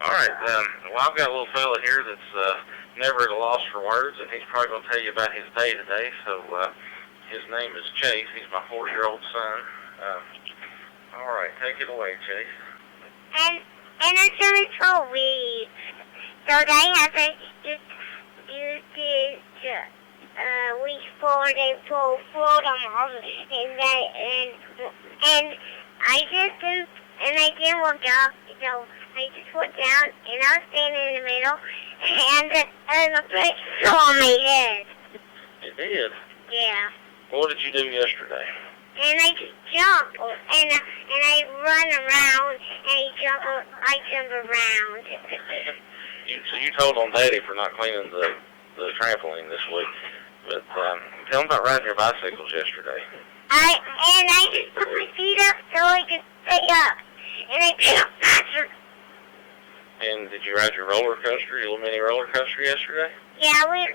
All right, well, I've got a little fella here that's never at a loss for words, and he's probably going to tell you about his day today. So his name is Chase. He's my 4-year-old son. All right, take it away, Chase. And it's really so weird. So they have to use this week 4, they pull them off, and I just didn't, and I didn't work out, so I just went down, and I was standing in the middle, and the fish flew on my head. It did? Yeah. What did you do yesterday? And I just jump, and I run around, and I jump around. So you told on Daddy for not cleaning the trampoline this week, but tell him about riding your bicycles yesterday. I just put my feet up so I could stay up, and I jumped faster. And did you ride your roller coaster, your little mini roller coaster yesterday? Yeah, we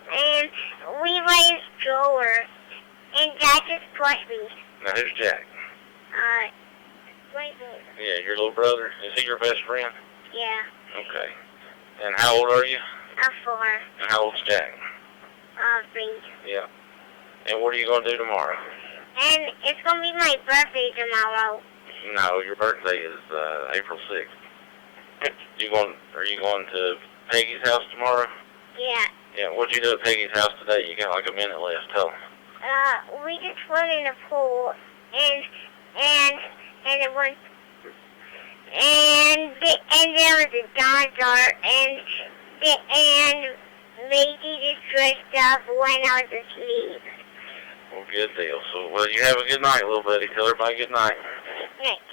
went stroller, and Dad just pushed me. Now who's Jack? My brother. Yeah, your little brother. Is he your best friend? Yeah. Okay. And how old are you? I'm 4. And how old's Jack? 3. Yeah. And what are you going to do tomorrow? And it's going to be my birthday tomorrow. No, your birthday is April 6th. Are you going to Peggy's house tomorrow? Yeah. Yeah, what'd you do at Peggy's house today? You got like a minute left. Tell them. We just went in the pool, and it was, and there was a dinosaur, and Macy just dressed up when I was asleep. Well, good deal. So, well, you have a good night, little buddy. Tell everybody good night. Night.